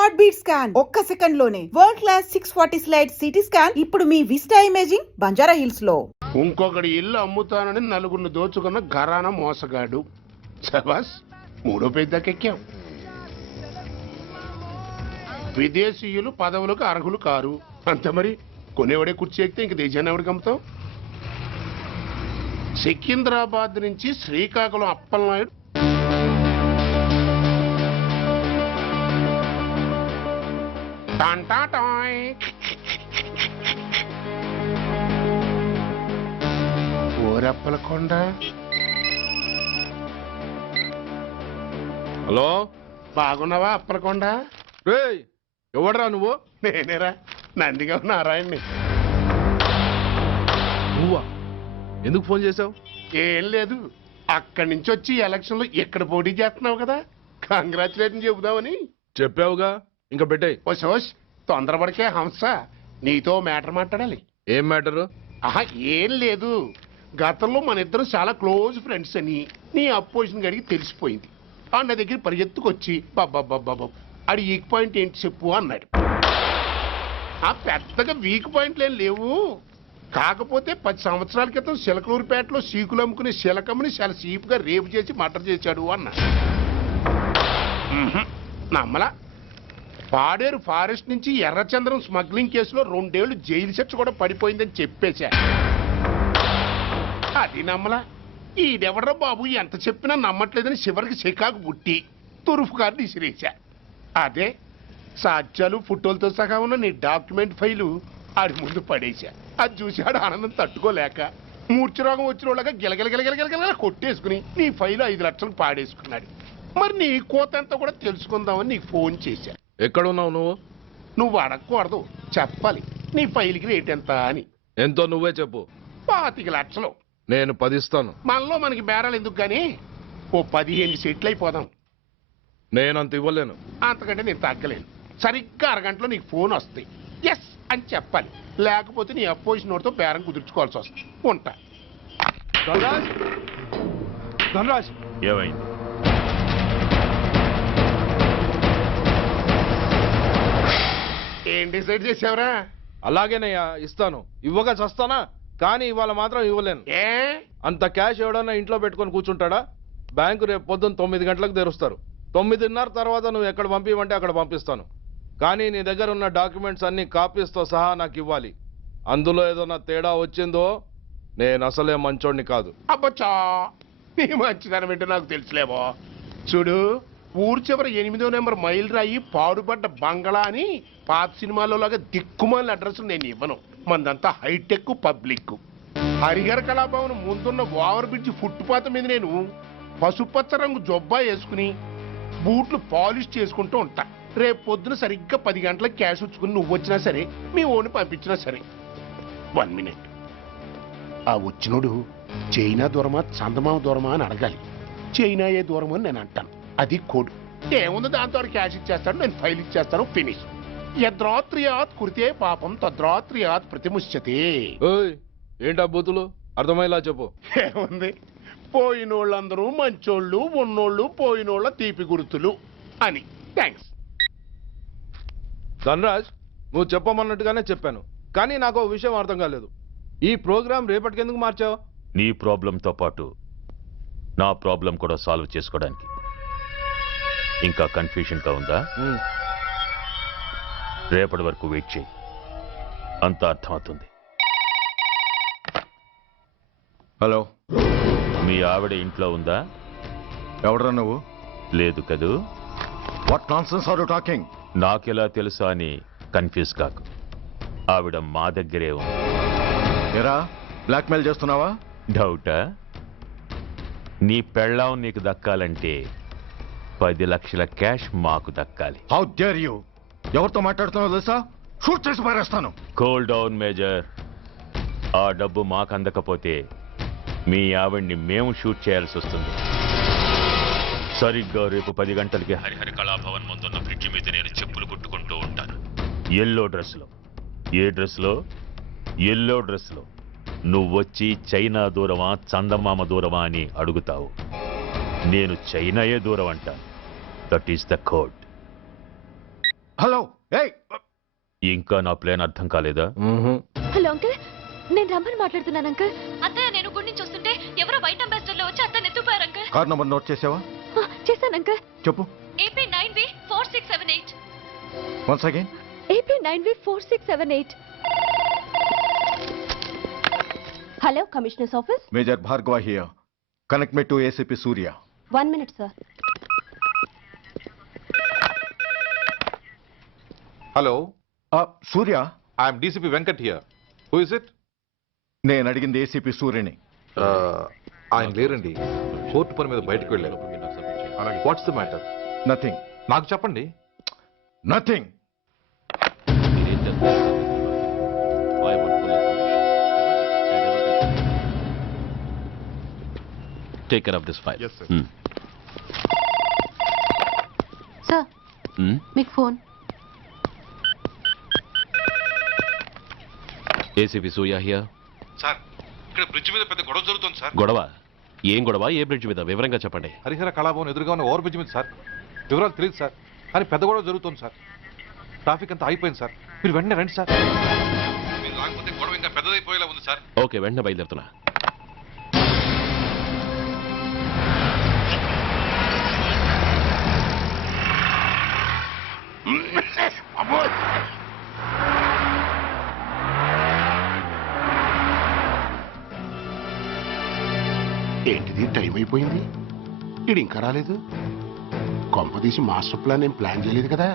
Heart beat scan ఒక్క second లోనే world class 640 slide CT scan ఇప్పుడు మీ విస్టా ఇమేజింగ్ బంజారా హిల్స్ లో. ఇంకొకటి ఇల్లు అమ్ముతానని నలుగురిని దోచుకున్న ఘరానా మోసగాడు. శబాస్, మూడో పెద్దకెక్కాం. విదేశీయులు పదవులకు అర్హులు కారు అంత మరి. కొనేవాడే కుర్చీ ఎక్కితే ఇంక దేశాన్ని ఎవరికి అమ్ముతాం? సికింద్రాబాద్ నుంచి శ్రీకాకుళం అప్పలనాయుడు ఓరప్పలకొండ. హలో, బాగున్నావా అప్పలకొండ? ఎవడరా నువ్వు? నేనేరా, నందిగా నారాయణ్ని. నువ్వా? ఎందుకు ఫోన్ చేసావు? ఏం లేదు, అక్కడి నుంచి వచ్చి ఎలక్షన్ లో ఇక్కడ పోటీ చేస్తున్నావు కదా, కంగ్రాచులేషన్ చెబుదామని. చెప్పావుగా, ఇంకా పెట్టాయి. ఓ సోష్, తొందరపడికే హంస, నీతో మ్యాటర్ మాట్లాడాలి. ఏం మ్యాటరు? ఆహా, ఏం లేదు. గతంలో మన ఇద్దరు చాలా క్లోజ్ ఫ్రెండ్స్ అని నీ అపోజిషన్ గడికి తెలిసిపోయింది. ఆ నా దగ్గర పరిగెత్తుకొచ్చి బాబా అడి వీక్ పాయింట్ ఏంటి చెప్పు అన్నాడు. ఆ పెద్దగా వీక్ పాయింట్లు ఏం లేవు, కాకపోతే 10 సంవత్సరాల క్రితం చిలకలూరుపేటలో సీకులు అమ్ముకునే శిలకమ్మని చాలా చీప్గా రేపు చేసి మర్డర్ చేశాడు అన్నాడు. నమ్మలా. పాడేరు ఫారెస్ట్ నుంచి ఎర్రచంద్రం స్మగ్లింగ్ కేసులో 2 ఏళ్లు జైలు శిక్ష కూడా పడిపోయిందని చెప్పేశా. అది నమ్మలా. ఈడెవడ్రా బాబు ఎంత చెప్పినా నమ్మట్లేదని చివరికి చికాకు పుట్టి తురుపు కార్డు ఇసిరేశా. అదే సాక్ష్యాలు ఫోటోలతో సహా ఉన్న నీ డాక్యుమెంట్ ఫైలు ఆడి ముందు పడేశా. అది చూశాడు ఆనందం తట్టుకోలేక మూర్ఛరోగం వచ్చిన వాళ్ళగా గిలగిలగిలగిలగిలగిల కొట్టేసుకుని నీ ఫైలు 5 లక్షలకు పాడేసుకున్నాడు. మరి నీ కోతంతా కూడా తెలుసుకుందామని నీకు ఫోన్ చేశా. ఎక్కడున్నావు నువ్వు? నువ్వు అడగకూడదు, చెప్పాలి. నీ ఫైల్కి రేట్ ఎంత అని. ఎంతో నువ్వే చెప్పు. 25 లక్షలు. నేను 10 ఇస్తాను. మనలో మనకి బేరాలు ఎందుకు గానీ ఓ 15 సెట్లు అయిపోదాం. నేనంత ఇవ్వలేను. అంతకంటే నేను తగ్గలేను. సరిగ్గా అరగంటలో నీకు ఫోన్ వస్తాయి. ఎస్ అని చెప్పాలి, లేకపోతే నీ అపోజిషన్ నోటితో బేరం కుదుర్చుకోవాల్సి వస్తుంది. ఉంటా. ధనరాజ్, ఏమైంది? ఏం డిసైడ్ చేసావురా? అలాగేనయ్యా, ఇస్తాను. ఇవ్వగా చస్తానా, కానీ ఇవాళ మాత్రం ఇవ్వలేను. ఏ అంత క్యాష్ ఎవడన్నా ఇంట్లో పెట్టుకొని కూర్చుంటాడా? బ్యాంకు రేపు పొద్దున్న 9 గంటలకు తెరుస్తారు. 9:30 తర్వాత నువ్వు ఎక్కడ పంపించమంటే అక్కడ పంపిస్తాను. కానీ నీ దగ్గర ఉన్న డాక్యుమెంట్స్ అన్ని కాపీస్తో సహా నాకు ఇవ్వాలి. అందులో ఏదైనా తేడా వచ్చిందో నేను అసలే మంచోడిని కాదు. అబ్బచ్చా, నీ మంచిదనం ఏంటో నాకు తెలుసులేవో. చూడు, ఊరు చివరి 8వ నెంబర్ మైల్ రాయి పాడుపడ్డ బంగళా అని పాత సినిమాలో లాగా దిక్కుమాల అడ్రస్ నేను ఇవ్వను. మందంతా హైటెక్ పబ్లిక్. హరిహర కళాభవన్ ముందున్న ఓవర్ బ్రిడ్జ్ ఫుట్పాత్ మీద నేను పసుపచ్చ రంగు జొబ్బా వేసుకుని బూట్లు పాలిష్ చేసుకుంటూ ఉంటా. రేపు పొద్దున సరిగ్గా 10 గంటలకు క్యాష్ వచ్చుకుని నువ్వు వచ్చినా సరే, మీ ఓన్ని పంపించినా సరే. 1 మినిట్. ఆ వచ్చినోడు చైనా దూరమా చందమామ దూరమా అని అడగాలి. చైనా ఏ దూరం అని నేను అంటాను. అది కోడ్. ఏముంది, దాంతో క్యాష్ ఇచ్చేస్తాడు, నేను ఫైల్ ఇచ్చేస్తాను, ఫినిష్. యద్రాత్రియాత్ కురితే పాపం తద్రాత్రియాత్ ప్రతిముష్యతే. ఏంటా బూతులు? అర్థమయ్యేలా చెప్పు. ఏముంది, పోయినోళ్ళందరూ మంచోళ్ళు, ఉన్నోళ్ళు పోయినోళ్ళ తీపి గుర్తులు అని. థ్యాంక్స్. ధనరాజ్, నువ్వు చెప్పమన్నట్టుగానే చెప్పాను, కానీ నాకు ఒక విషయం అర్థం కాలేదు. ఈ ప్రోగ్రాం రేపటికి ఎందుకు మార్చావు? నీ ప్రాబ్లంతో పాటు నా ప్రాబ్లం కూడా సాల్వ్ చేసుకోవడానికి. ఇంకా కన్ఫ్యూషన్గా ఉందా? రేపటి వరకు వెయిట్ చేయి, అంత అర్థమవుతుంది. హలో, మీ ఆవిడ ఇంట్లో ఉందా? ఎవడరా నువ్వు? లేదు కదూ. What nonsense are you talking? నాకెలా తెలుసా అని కన్ఫ్యూజ్ కాకు. ఆవిడ మా దగ్గరే ఉంది. ఎరా, బ్లాక్మెయిల్ చేస్తున్నావా? డౌటా? నీ పెళ్ళాం నీకు దక్కాలంటే 10 లక్షల క్యాష్ మాకు దక్కాలి. How dare you! ఎవరితో మాట్లాడుతున్నావు తెలుసా? షూట్ చేసి పారేస్తాను. Cool down major. ఆ డబ్బు మాకు అందకపోతే మీ ఆవిడ్ని మేము షూట్ చేయాల్సి వస్తుంది. సరిగ్గా రేపు 10 గంటలకి హరిహర కళాభవన్ ముందున్న బ్రిడ్జి మీద నేను చెప్పులు కుట్టుకుంటూ ఉంటాను. ఎల్లో డ్రెస్లో. ఏ డ్రెస్లో? ఎల్లో డ్రెస్లో. నువ్వొచ్చి చైనా దూరమా చందమామ దూరమా అని అడుగుతావు. నేను చైనాయే దూరం అంటాను. That is the code. Hello ఏయ్ ఇంకా నా ప్లాన్ అర్థం కాలేదా? హలో అంకుల్, నేను రమ్మని మాట్లాడుతున్నాను అంకుల్. అత్తయ్య నేను గుడి నుంచి వస్తుంటే ఎవరో వైట్ అంబాసిడర్ లో వచ్చి అత్తయ్య ఎత్తుపోయారు అంకుల్. కార్ నంబర్ నోట్ చేసావా? చేశాను అంకుల్. చెప్పు. AP9V4678. Once again. AP9V4678. Hello, commissioners office. Major Bhargava here. Connect me to ACP Surya. 1 minute sir. Hello, Surya, I'm DCP Venkat here. Who is it? నేను అడిగింది ACP సూర్యని. ఆయన లేరండి, కోర్టు పని మీద బయటకు వెళ్ళారు. What's the matter? నథింగ్. నాకు చెప్పండి. Nothing. Take care of this file. Yes, sir. Sir, మీకు phone. ACP Surya here. Sir, ఇక్కడ బ్రిడ్జ్ మీద పెద్ద గొడవ జరుగుతుంది సార్. గొడవ? ఏం గొడవ? ఏ బ్రిడ్జ్ మీద? వివరంగా చెప్పండి. హరిహర కళాభవన్ ఎదురుగా ఉన్న ఓవర్ బ్రిడ్జ్ మీద సార్. వివరాలు తెలియదు సార్, కానీ పెద్ద గొడవ జరుగుతుంది సార్. ట్రాఫిక్ అంతా అయిపోయింది సార్. మీరు వెంటనే రండి సార్. మీరు రాకపోతే గొడవ ఇంకా పెద్దదైపోయేలా ఉంది సార్. ఓకే, వెంటనే బయలుదేరుతున్నా. అబ్బోయ్! ఏంటిది, టైం అయిపోయింది, ఇడు ఇంకా రాలేదు. కొంపదీసి మాస్టర్ ప్లాన్ ఏం ప్లాన్ చేయలేదు కదా?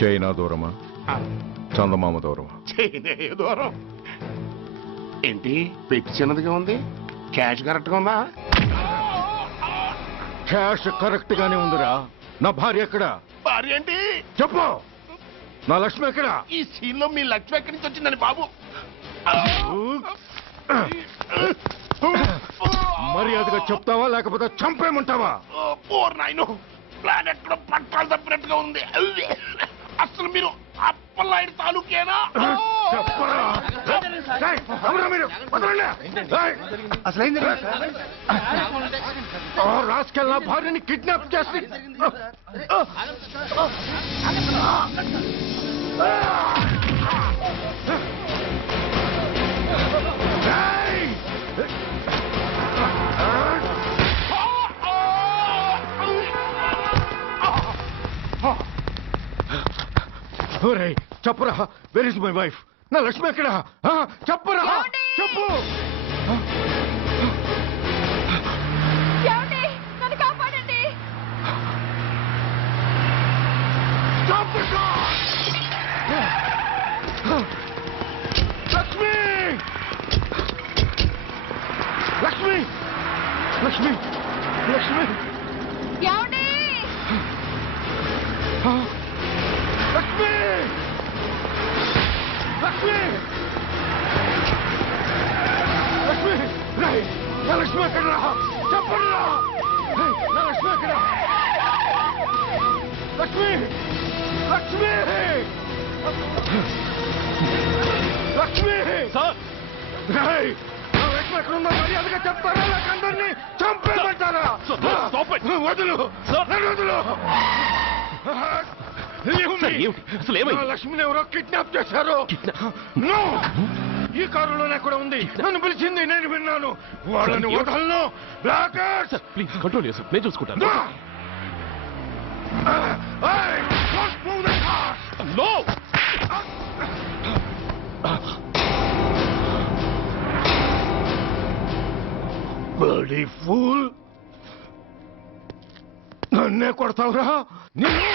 చైనా దూరమా, చందమామ దూరమా? చైనా దూరం ఏంటి, పెట్టి చిన్నదిగా ఉంది, క్యాష్ కరెక్ట్గా ఉందా? క్యాష్ కరెక్ట్ గానే ఉందిరా. నా భార్య ఎక్కడ? భార్య ఏంటి? చెప్పు. నా లక్ష్మి ఎక్కడ? ఈ సీన్ లో మీ లక్ష్మి ఎక్కడి నుంచి వచ్చిందని బాబు? మర్యాదగా చెప్తావా లేకపోతే చంపేమంటావా? పోర్ నాయను, ప్లాన్ ఎక్కడ పట్టాలు తప్పినట్టుగా ఉంది. అసలు మీరు అప్పలాంటి తాలూకేనా? చెప్పరా. ఏయ్, ఎవరా మీరు? వదలండి. ఏయ్. ఆ రాస్కెల్ నా భార్యని కిడ్నాప్ చేసి ఏయ్! ఒరేయ్, చెప్పరా. Where is my wife? నా లక్ష్మి ఎక్కడ? చెప్పరా, చెప్పు. నన్ను కాపాడండి. లక్ష్మి, లక్ష్మి, లక్ష్మి, లక్ష్మి, ఏమండి? లక్ష్మి, లక్ష్మి, లక్ష్మి, రేయ్, నా లక్ష్మి ఎక్కడ? చెప్పరా. నా లక్ష్మి ఎక్కడ? లక్ష్మి, లక్ష్మి, లక్ష్మి. రేయ్, నా లక్ష్మి ఎక్కడ ఉందో మర్యాదగా చెప్తారా లేక అందరినీ చంపేమంటారా? వదులు, నన్ను వదులు. నా లక్ష్మిని ఎవరో కిడ్నాప్ చేశారు. నో, ఈ కారులోనే కూడా ఉంది. నన్ను పిలిచింది, నేను విన్నాను. వాళ్ళని వదలను. బ్లాకర్స్, ప్లీజ్ కంట్రోల్ చేసి నేను చూసుకుంటాను. నో. బర్డీ ఫూల్, నన్నే కొడతావురా? నిన్ను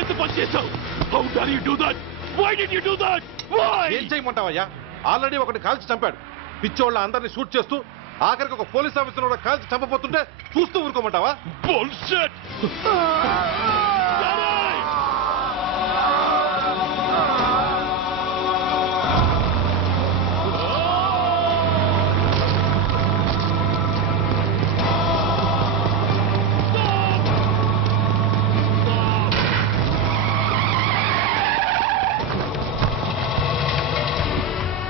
ఎంత పని చేశావు? How dare you do that? Why did you do that? Why? ఏం చేయమంటావయ్యా? ఆల్రెడీ ఒకటి కాల్చి చంపాడు. పిచ్చోళ్ళ అందరినీ షూట్ చేస్తూ ఆఖరికి ఒక పోలీస్ ఆఫీసర్ కూడా కాల్చి చంపబోతుంటే చూస్తూ ఊరుకోమంటావా? Bullshit!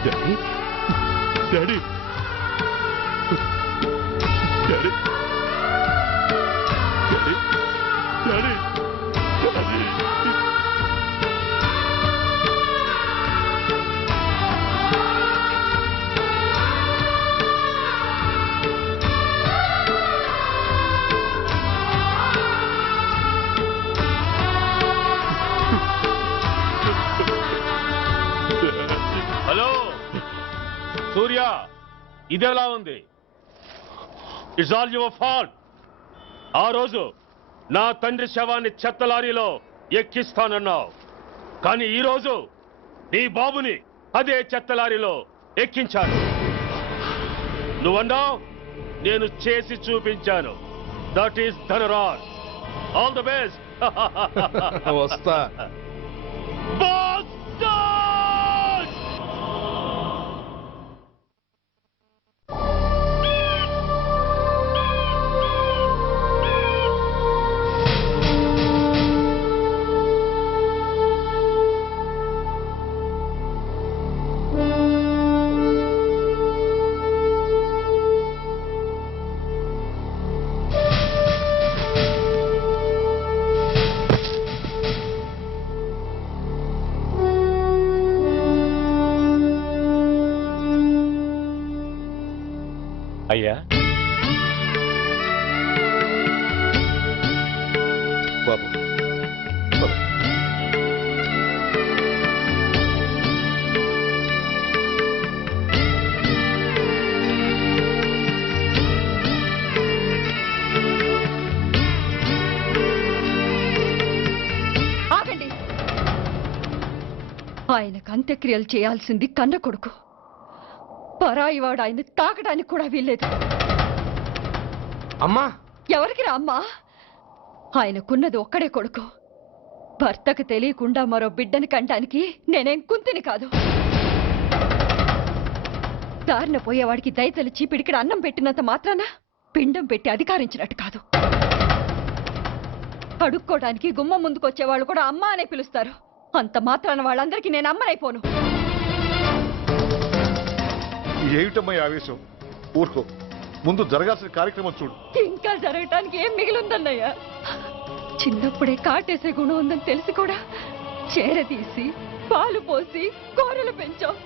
Daddy? Daddy? Daddy? Daddy? Daddy? Daddy? Hello Surya, ఇదెలా ఉంది? It's all your fault. ఆ రోజు నా తండ్రి శవాన్ని చెత్త లారీలో ఎక్కిస్తానన్నావు, కానీ ఈ రోజు నీ బాబుని అదే చెత్త లారీలో ఎక్కించాను. నువ్వన్నావు, నేను చేసి చూపించాను. That is Dhanraj. All the best. వస్తా. అయ్యా, బాబు బాబు. ఆగండి. ఆయనకు అంత్యక్రియలు చేయాల్సింది కన్న కొడుకు. పరాయివాడు ఆయన తాకడానికి కూడా వీల్లేదు. అమ్మా, ఎవరికి రా అమ్మా? ఆయనకున్నది ఒక్కడే కొడుకు. భర్తకు తెలియకుండా మరో బిడ్డని కంటానికి నేనేం కుంతిని కాదు. దారిన పోయేవాడికి దయతలిచి పిడికిడ అన్నం పెట్టినంత మాత్రాన పిండం పెట్టి అధికారించినట్టు కాదు. అడుక్కోవడానికి గుమ్మం ముందుకొచ్చేవాళ్ళు కూడా అమ్మ అనే పిలుస్తారు. అంత మాత్రాన వాళ్ళందరికీ నేను అమ్మనైపోను. ఏమిటమ్మా ఈ ఆవేశం? ఊరుకో, ముందు జరగాల్సిన కార్యక్రమం చూడు. ఇంకా జరగటానికి ఏం మిగిలిందన్నయ్యా? చిన్నప్పుడే కాటేసే గుణం ఉందని తెలిసి కూడా చేరదీసి పాలు పోసి కూరలు పెంచాం.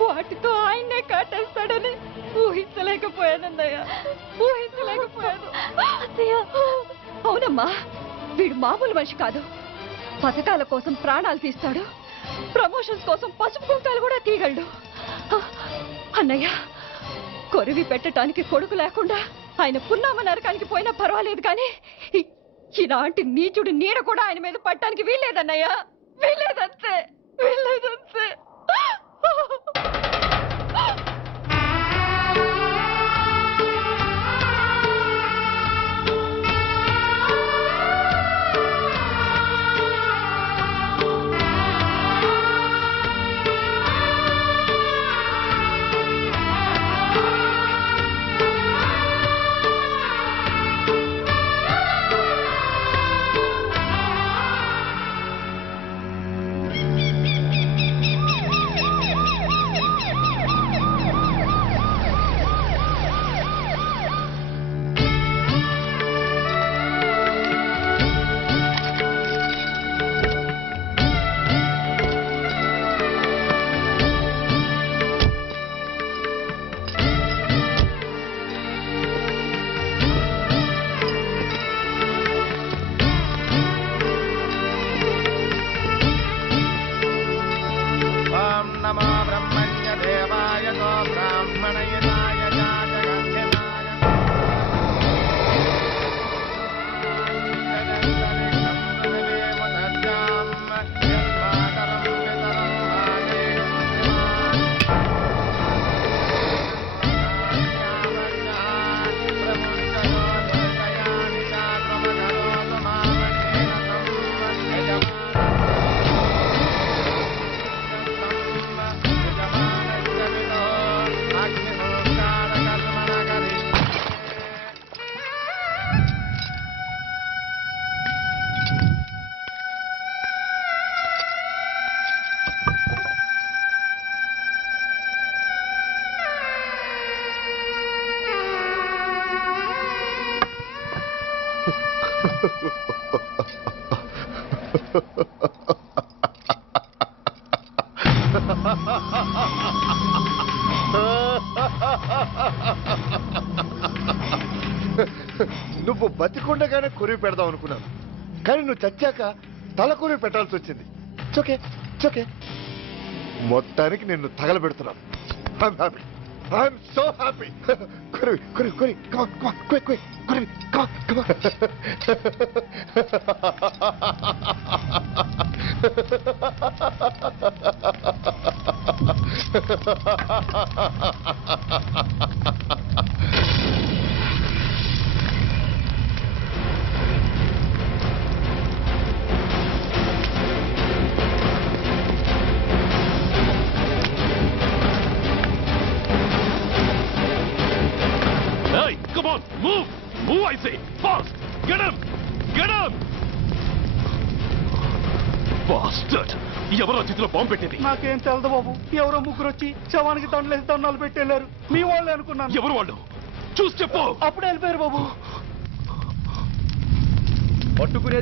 వాటితో ఆయన్నే కాటేస్తాడని ఊహించలేకపోయానన్నయ్యా, ఊహించలేకపోయాను. అవునమ్మా, వీడు మామూలు మనిషి కాదు. పథకాల కోసం ప్రాణాలు తీస్తాడు, ప్రమోషన్స్ కోసం పసుపు కుంకాలు కూడా తీయగలడు. అన్నయ్య, కొరివి పెట్టడానికి కొడుకు లేకుండా ఆయన పున్నామ నరకానికి పోయినా పర్వాలేదు, కానీ ఇలాంటి నీచుడు నీడ కూడా ఆయన మీద పట్టడానికి వీల్లేదన్నయ్య, వీల్లేదంతే, వీల్లేదంతే. నువ్వు బతికుండగానే కొరివి పెడదాం అనుకున్నాను, కానీ నువ్వు చచ్చాక తల కొరివి పెట్టాల్సి వచ్చింది. చోకే చోకే, మొత్తానికి నిన్ను తగలబెడుతున్నాను. I'm so happy. కొరివి కొరివి కొరి, కమాన్ కమాన్, క్విక్ క్విక్, కొరివి, come on come on. Hey, come on, move! Move, I say! Fast! Get him! Get him! Bastard! ఎవరో చేతిలో బాంబు పెట్టింది? నాకేం తెలదు బాబు. ఎవరో ముగ్గురు వచ్చి శవానికి దండలేసి దండాలు పెట్టేళ్ళారు. మీ వాళ్ళే అనుకున్నాను. ఎవరు వాళ్ళు? చూసి చెప్పు. అప్పుడే వెళ్ళిపోయారు బాబు. పట్టుకునే